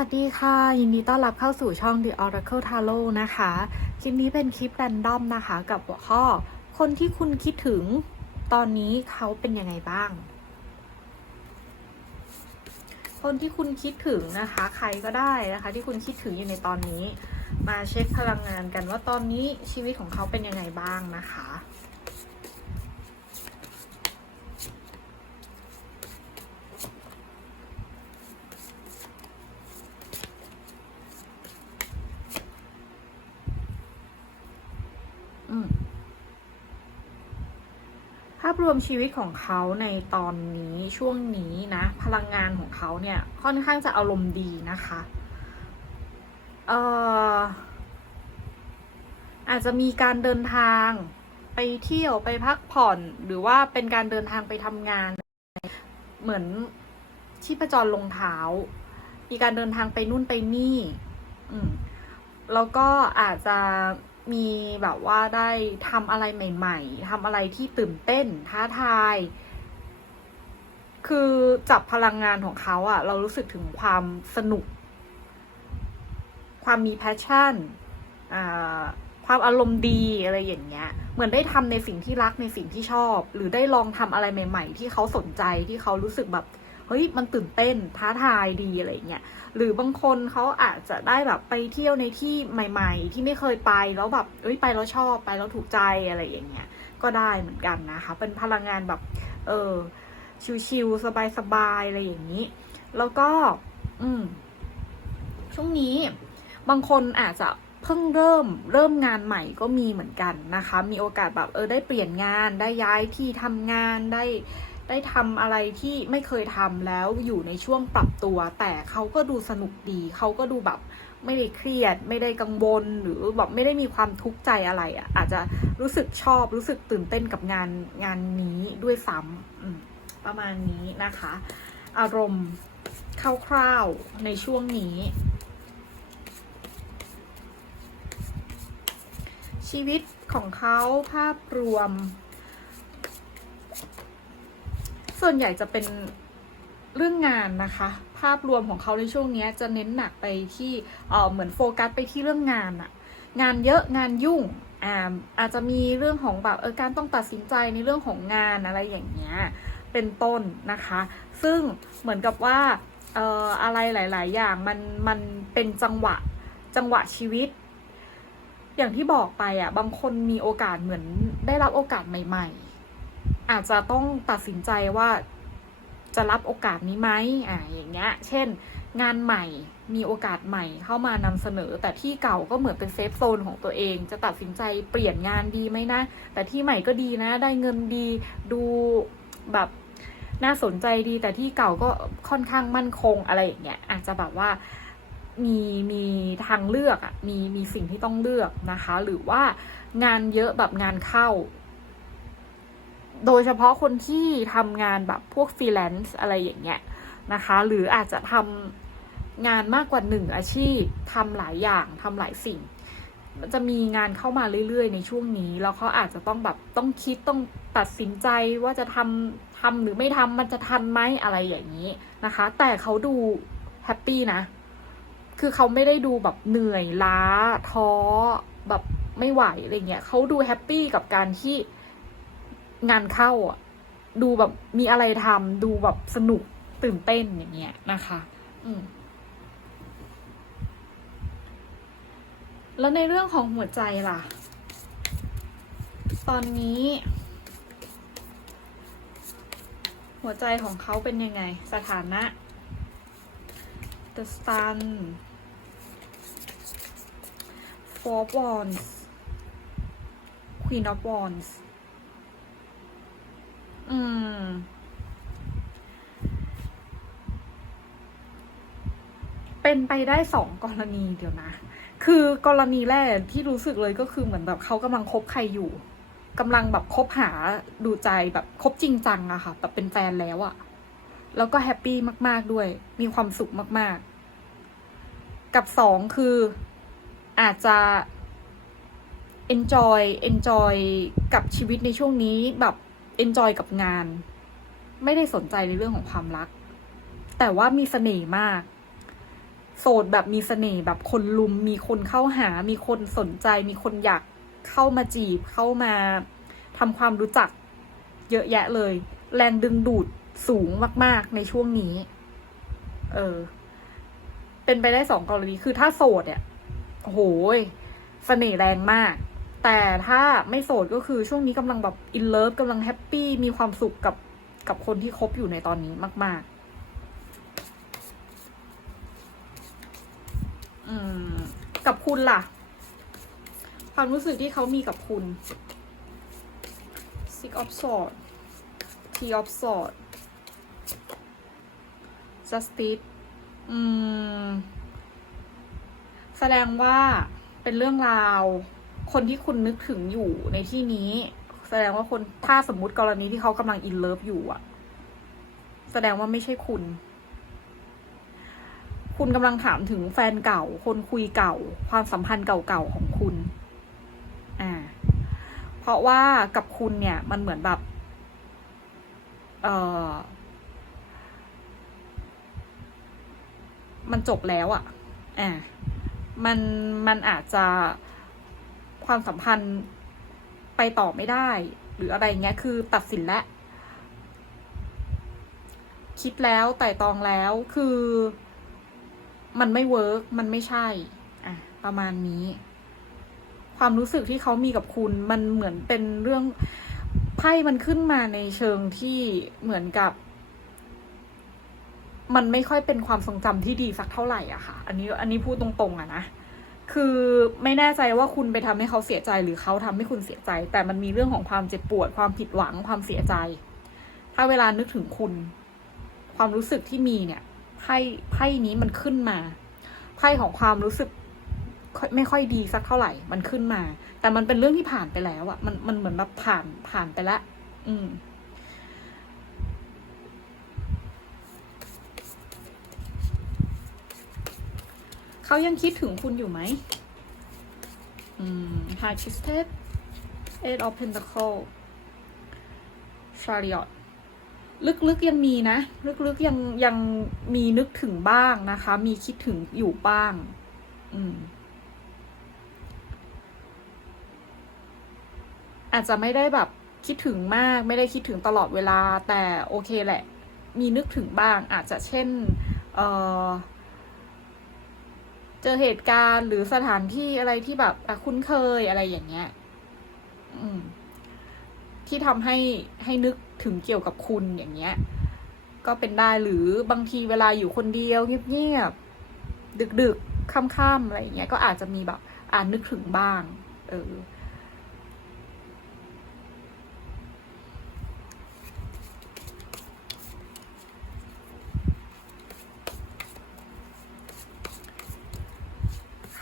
วัสดีค่ะ ยินดีต้อนรับเข้าสู่ช่อง The Oracle Tarot นะคะ คลิปนี้เป็นคลิปแรนดอมนะคะ กับหัวข้อ คนที่คุณคิดถึงตอนนี้เขาเป็นยังไงบ้าง คนที่คุณคิดถึงนะคะ ใครก็ได้นะคะ ที่คุณคิดถึงอยู่ในตอนนี้ มาเช็คพลังงานกันว่าตอนนี้ชีวิตของเขาเป็นยังไงบ้างนะคะ พรวมชีวิตของเขาในตอนนี้ช่วงนี้นะ พลังงานของเขาเนี่ยค่อนข้างจะอารมณ์ดีนะคะเอ่ออาจจะมีการเดินทางไปเที่ยวไปพักผ่อน หรือว่าเป็นการเดินทางไปทำงาน เหมือนชีพจรลงเท้า มีการเดินทางไปนู่นไปนี่ อืมแล้วก็อาจจะ มีแบบว่าได้ทำอะไรใหม่ ๆทำอะไรที่ตื่นเต้นท้าทาย คือจับพลังงานของเขาอะเรารู้สึกถึงความสนุก ความมีแพชชั่นความอารมณ์ดีอะไรอย่างเงี้ย เหมือนได้ทำในสิ่งที่รักในสิ่งที่ชอบ หรือได้ลองทำอะไรใหม่ ๆ ที่เขาสนใจที่เขารู้สึกแบบ เฮ้ยมันตื่นเต้นท้าทายดีอะไรเงี้ยหรือบางคนเขาอาจจะได้แบบไปเที่ยวในที่ใหม่ ๆ ที่ไม่เคยไปแล้วแบบเอ้ยไปแล้วชอบไปแล้วถูกใจอะไรอย่างเงี้ยก็ได้เหมือนกันนะคะ เป็นพลังงานแบบเออชิวๆสบายๆอะไรอย่างนี้ แล้วก็ อืม ช่วงนี้บางคนอาจจะเพิ่งเริ่มเริ่มงานใหม่ก็มีเหมือนกันนะคะ มีโอกาสแบบเออได้เปลี่ยนงานได้ย้ายที่ทำงานได้ ได้ทำอะไรที่ไม่เคยทำแล้วอยู่ในช่วงปรับตัว แต่เขาก็ดูสนุกดี เขาก็ดูแบบไม่ได้เครียด ไม่ได้กังวลหรือแบบไม่ได้มีความทุกข์ใจอะไรอะ่ะ อาจจะรู้สึกชอบรู้สึกตื่นเต้นกับงานงานนี้ด้วยซ้ำประมาณนี้นะคะ อารมณ์คร่าวๆในช่วงนี้ ชีวิตของเขาภาพรวม ส่วนใหญ่จะเป็นเรื่องงานนะคะ ภาพรวมของเขาในช่วงนี้จะเน้นหนักไปที่เออเหมือนโฟกัสไปที่เรื่องงานอะงานเยอะงานยุ่งอาอาจจะมีเรื่องของแบบเออการต้องตัดสินใจในเรื่องของงานอะไรอย่างเงี้ยเป็นต้นนะคะ ซึ่งเหมือนกับว่าเอ่ออะไรหลาย ๆ อย่างมันมันเป็นจังหวะจังหวะชีวิต อย่างที่บอกไปอะบางคนมีโอกาสเหมือนได้รับโอกาสใหม่ ๆ อาจจะต้องตัดสินใจว่าจะรับโอกาสนี้ไหมอ่าอย่างเงี้ย เช่น งานใหม่มีโอกาสใหม่เข้ามานำเสนอ แต่ที่เก่าก็เหมือนเป็นเซฟโซนของตัวเอง จะตัดสินใจเปลี่ยนงานดีไหมนะ แต่ที่ใหม่ก็ดีนะ ได้เงินดีดูแบบน่าสนใจดีแต่ที่เก่าก็ค่อนข้างมั่นคงอะไรอย่างเงี้ยอาจจะแบบว่ามีมีทางเลือกอะมีมีสิ่งที่ต้องเลือกนะคะ หรือว่างานเยอะแบบงานเข้า โดยเฉพาะคนที่ทำงานแบบพวกฟรีแลนซ์อะไรอย่างเงี้ยนะคะ หรืออาจจะทำงานมากกว่าหนึ่งอาชีพทำหลายอย่างทำหลายสิ่ง มันจะมีงานเข้ามาเรื่อยๆ ในช่วงนี้ แล้วเขาอาจจะต้องแบบต้องคิดต้องตัดสินใจว่าจะทำทำหรือไม่ทำมันจะทันไหมอะไรอย่างนี้นะคะ แต่เขาดูแฮปปี้นะ คือเขาไม่ได้ดูแบบเหนื่อยล้าท้อแบบไม่ไหวอะไรเงี้ยเขาดูแฮปปี้กับการที่ งานเข้าอะ ดูแบบมีอะไรทำดูแบบสนุกตื่นเต้นอย่างเงี้ยนะคะ อืมแล้วในเรื่องของหัวใจล่ะ ตอนนี้ หัวใจของเขาเป็นยังไง สถานะ The Sun Four Wands Queen of Wands อืม เป็นไปได้สองกรณีเดี๋ยวนะ คือกรณีแรกที่รู้สึกเลยก็คือเหมือนแบบเขากำลังคบใครอยู่กำลังแบบคบหาดูใจแบบคบจริงจังอะค่ะแบบเป็นแฟนแล้วอะแล้วก็แฮปปี้มาก ๆด้วย มีความสุขมาก ๆ กับสองคืออาจจะ enjoy enjoy กับชีวิตในช่วงนี้แบบ enjoy กับงาน ไม่ได้สนใจในเรื่องของความรัก แต่ว่ามีเสน่ห์มาก โสดแบบมีเสน่ห์แบบคนลุม มีคนเข้าหา มีคนสนใจ มีคนอยากเข้ามาจีบ เข้ามาทำความรู้จัก เยอะแยะเลย แรงดึงดูดสูงมาก ๆ ในช่วงนี้ เออ เป็นไปได้สองกรณี คือถ้าโสดเนี่ยโอ้โหยเสน่ห์แรงมาก แต่ถ้าไม่โสดก็คือช่วงนี้กำลังแบบอินเลิฟกำลังแฮปปี้มีความสุขกับกับคนที่คบอยู่ในตอนนี้มาก ๆ อืม กับคุณล่ะ ความรู้สึกที่เขามีกับคุณ Six of Swords Tea of Swords Justice อืม แสดงว่าเป็นเรื่องราว คนที่คุณนึกถึงอยู่ในที่นี้ แสดงว่าคนถ้าสมมุติกรณีที่เขากำลังอินเลิฟอยู่อะแสดงว่าไม่ใช่คุณ คุณกำลังถามถึงแฟนเก่า คนคุยเก่า ความสัมพันธ์เก่าๆของคุณ อ่า เพราะว่ากับคุณเนี่ย มันเหมือนแบบ เออมันจบแล้วอะอ่ามันมันอาจจะ ความสัมพันธ์ไปต่อไม่ได้ หรืออะไรเงี้ยคือตัดสินแล้วคิดแล้วไต่ตรองแล้วคือ มันไม่เวิร์กมันไม่ใช่ อะ ประมาณนี้ ความรู้สึกที่เขามีกับคุณ มันเหมือนเป็นเรื่องไพ่มันขึ้นมาในเชิงที่เหมือนกับ มันไม่ค่อยเป็นความทรงจำที่ดีสักเท่าไหร่อะค่ะ อันนี้ อันนี้พูดตรงๆอะนะ คือไม่แน่ใจว่าคุณไปทำให้เขาเสียใจหรือเขาทำให้คุณเสียใจ แต่มันมีเรื่องของความเจ็บปวด ความผิดหวังความเสียใจ ถ้าเวลานึกถึงคุณ ความรู้สึกที่มีเนี่ยไพ่ไพ่นี้มันขึ้นมาไพ่ของความรู้สึกไม่ค่อยดีสักเท่าไหร่ มันขึ้นมา แต่มันเป็นเรื่องที่ผ่านไปแล้วอะมันมันเหมือนแบบผ่านผ่านไปแล้วอืม เขายังคิดถึงคุณอยู่ไหมอืม High Priestess Eight of Pentacle Chariot ลึกๆยังมีนะ ลึกๆยังยังมีนึกถึงบ้างนะคะ มีคิดถึงอยู่บ้าง อืม อาจจะไม่ได้แบบคิดถึงมาก ไม่ได้คิดถึงตลอดเวลา แต่โอเคแหละ มีนึกถึงบ้าง อาจจะเช่น เออ เจอเหตุการณ์หรือสถานที่อะไรที่แบบคุ้นเคยอะไรอย่างเงี้ยที่ทำให้ให้นึกถึงเกี่ยวกับคุณอย่างเงี้ย ก็เป็นได้หรือบางทีเวลาอยู่คนเดียวเงียบๆดึกๆค่ำๆอะไรอย่างเงี้ยก็อาจจะมีแบบอ่านนึกถึงบ้าง เออ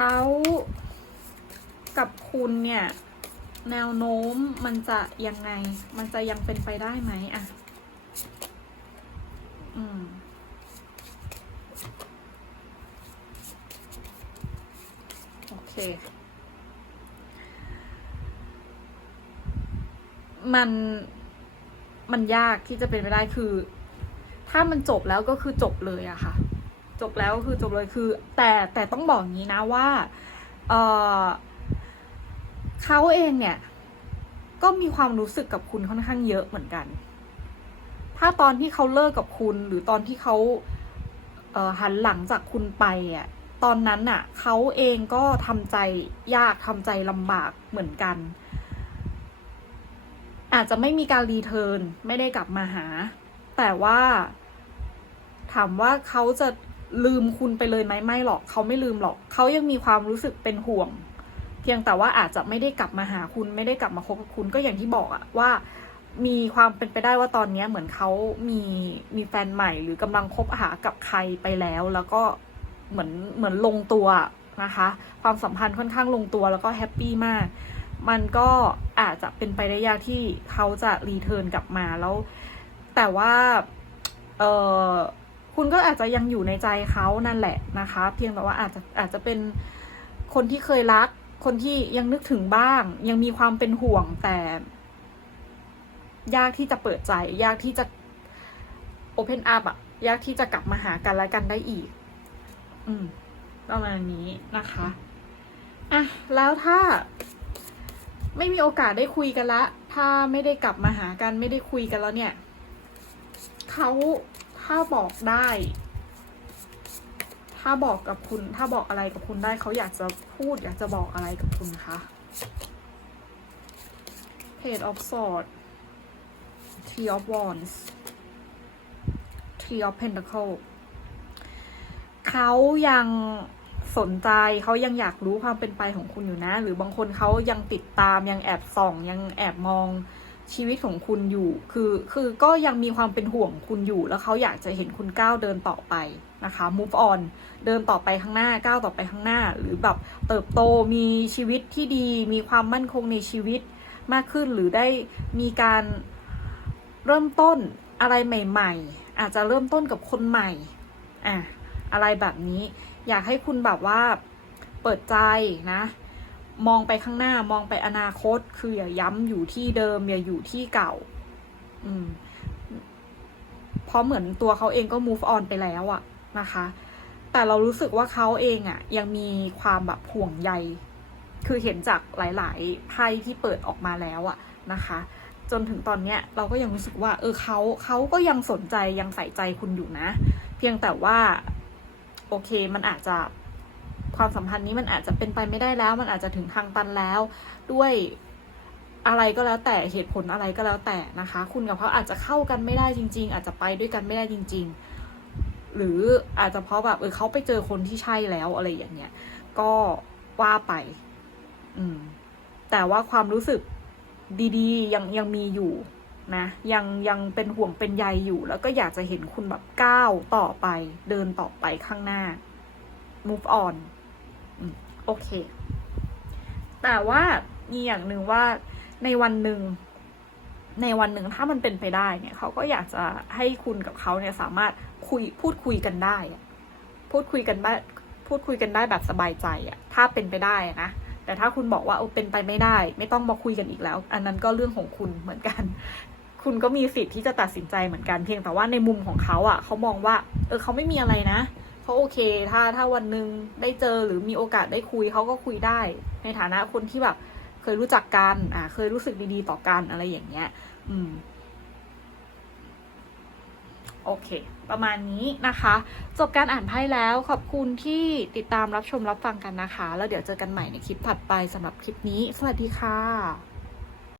เขากับคุณเนี่ย แนวโน้มมันจะยังไง มันจะยังเป็นไปได้ไหมอะอืมโอเค มันมันยากที่จะเป็นไปได้คือ ถ้ามันจบแล้วก็คือจบเลยอะค่ะ จบแล้วคือจบเลยคือ แต่แต่ต้องบอกงี้นะว่าเออเขาเองเนี่ย ก็มีความรู้สึกกับคุณค่อนข้างเยอะเหมือนกัน ถ้าตอนที่เขาเลิกกับคุณ หรือตอนที่เขาเหันหลังจากคุณไปอะตอนนั้นน่ะเขาเองก็ทำใจยากทำใจลำบากเหมือนกัน อาจจะไม่มีการรีเทิร์นไม่ได้กลับมาหา แต่ว่า ถามว่าเขาจะ ลืมคุณไปเลยไหมไม่หรอกเขาไม่ลืมหรอกเขายังมีความรู้สึกเป็นห่วง เพียงแต่ว่าอาจจะไม่ได้กลับมาหาคุณไม่ได้กลับมาคบกับคุณก็อย่างที่บอกอะว่า มีความเป็นไปได้ว่าตอนนี้เหมือนเขามีมีแฟนใหม่ หรือกำลังคบหากับใครไปแล้ว แล้วก็เหมือนเหมือนลงตัวนะคะ ความสัมพันธ์ค่อนข้างลงตัวแล้วก็แฮปปี้มาก มันก็อาจจะเป็นไปได้ยากที่เขาจะรีเทิร์นกลับมาแล้ว แต่ว่า เออ คุณก็อาจจะยังอยู่ในใจเขานั่นแหละนะคะ เพียงแต่ว่าอาจจะอาจจะเป็นคนที่เคยรัก คนที่ยังนึกถึงบ้าง ยังมีความเป็นห่วงแต่ ยากที่จะเปิดใจ ยากที่จะ open up อะยากที่จะกลับมาหากันและกันได้อีก อืมประมาณนี้นะคะอะแล้วถ้าไม่มีโอกาสได้คุยกันละ ถ้าไม่ได้กลับมาหากันไม่ได้คุยกันแล้วเนี่ย เขา ถ้าบอกได้ ถ้าบอกกับคุณ ถ้าบอกอะไรกับคุณได้เขาอยากจะพูด อยากจะบอกอะไรกับคุณคะ Page of Swords Three of Wands Three of Pentacles เขายังสนใจเขายังอยากรู้ความเป็นไปของคุณอยู่นะ หรือบางคนเขายังติดตามยังแอบส่อง ยังแอบมอง ชีวิตของคุณอยู่ คือคือก็ยังมีความเป็นห่วงคุณอยู่ แล้วเขาอยากจะเห็นคุณก้าวเดินต่อไปนะคะ move on เดินต่อไปข้างหน้าก้าวต่อไปข้างหน้า หรือแบบเติบโตมีชีวิตที่ดี มีความมั่นคงในชีวิตมากขึ้นหรือได้มีการเริ่มต้นอะไรใหม่ ๆ อาจจะเริ่มต้นกับคนใหม่อะอะไรแบบนี้ อยากให้คุณแบบว่าเปิดใจนะ มองไปข้างหน้ามองไปอนาคต คืออย่าย้ำอยู่ที่เดิม อย่าอยู่ที่เก่า อืม เพราะเหมือนตัวเขาเองก็ move on ไปแล้วอะนะคะ แต่เรารู้สึกว่าเขาเองอะยังมีความแบบห่วงใย คือเห็นจากหลาย ๆ ไพ่ที่เปิดออกมาแล้วอะนะคะ จนถึงตอนเนี้ย เราก็ยังรู้สึกว่า เออเขาเขาก็ยังสนใจยังใส่ใจคุณอยู่นะ เพียงแต่ว่า โอเคมันอาจจะ ความสัมพันธ์นี้มันอาจจะเป็นไปไม่ได้แล้ว มันอาจจะถึงทางตันแล้ว ด้วยอะไรก็แล้วแต่เหตุผลอะไรก็แล้วแต่นะคะ คุณกับเขาอาจจะเข้ากันไม่ได้จริง ๆ อาจจะไปด้วยกันไม่ได้จริง ๆ หรืออาจจะเพราะแบบเออเขาไปเจอคนที่ใช่แล้วอะไรอย่างเงี้ยก็ว่าไป อืม แต่ว่าความรู้สึกดีๆ ยังยังมีอยู่นะยังยังเป็นห่วงเป็นใยอยู่ แล้วก็อยากจะเห็นคุณแบบก้าวต่อไป เดินต่อไปข้างหน้า move on โอเค แต่ว่ามีอย่างหนึ่งว่าในวันหนึ่งในวันหนึ่งถ้ามันเป็นไปได้เนี่ยเขาก็อยากจะให้คุณกับเขาเนี่ยสามารถคุยพูดคุยกันได้พูดคุยกันได้พูดคุยกันได้แบบสบายใจอะถ้าเป็นไปได้นะแต่ถ้าคุณบอกว่าโอ้เป็นไปไม่ได้ ไม่ต้องมาคุยกันอีกแล้ว อันนั้นก็เรื่องของคุณเหมือนกัน คุณก็มีสิทธิ์ที่จะตัดสินใจเหมือนกันเพียงแต่ว่าในมุมของเขาอะเขามองว่า เออเขาไม่มีอะไรนะ เขาโอเค ถ้าถ้าวันหนึ่งได้เจอหรือมีโอกาสได้คุยเขาก็คุยได้ ในฐานะคนที่แบบเคยรู้จักกันอ่าเคยรู้สึกดีๆ ต่อกันอะไรอย่างเงี้ย อืมโอเค ประมาณนี้นะคะ จบการอ่านไพ่แล้วขอบคุณที่ติดตามรับชมรับฟังกันนะคะ แล้วเดี๋ยวเจอกันใหม่ในคลิปถัดไปสำหรับคลิปนี้ สวัสดีค่ะ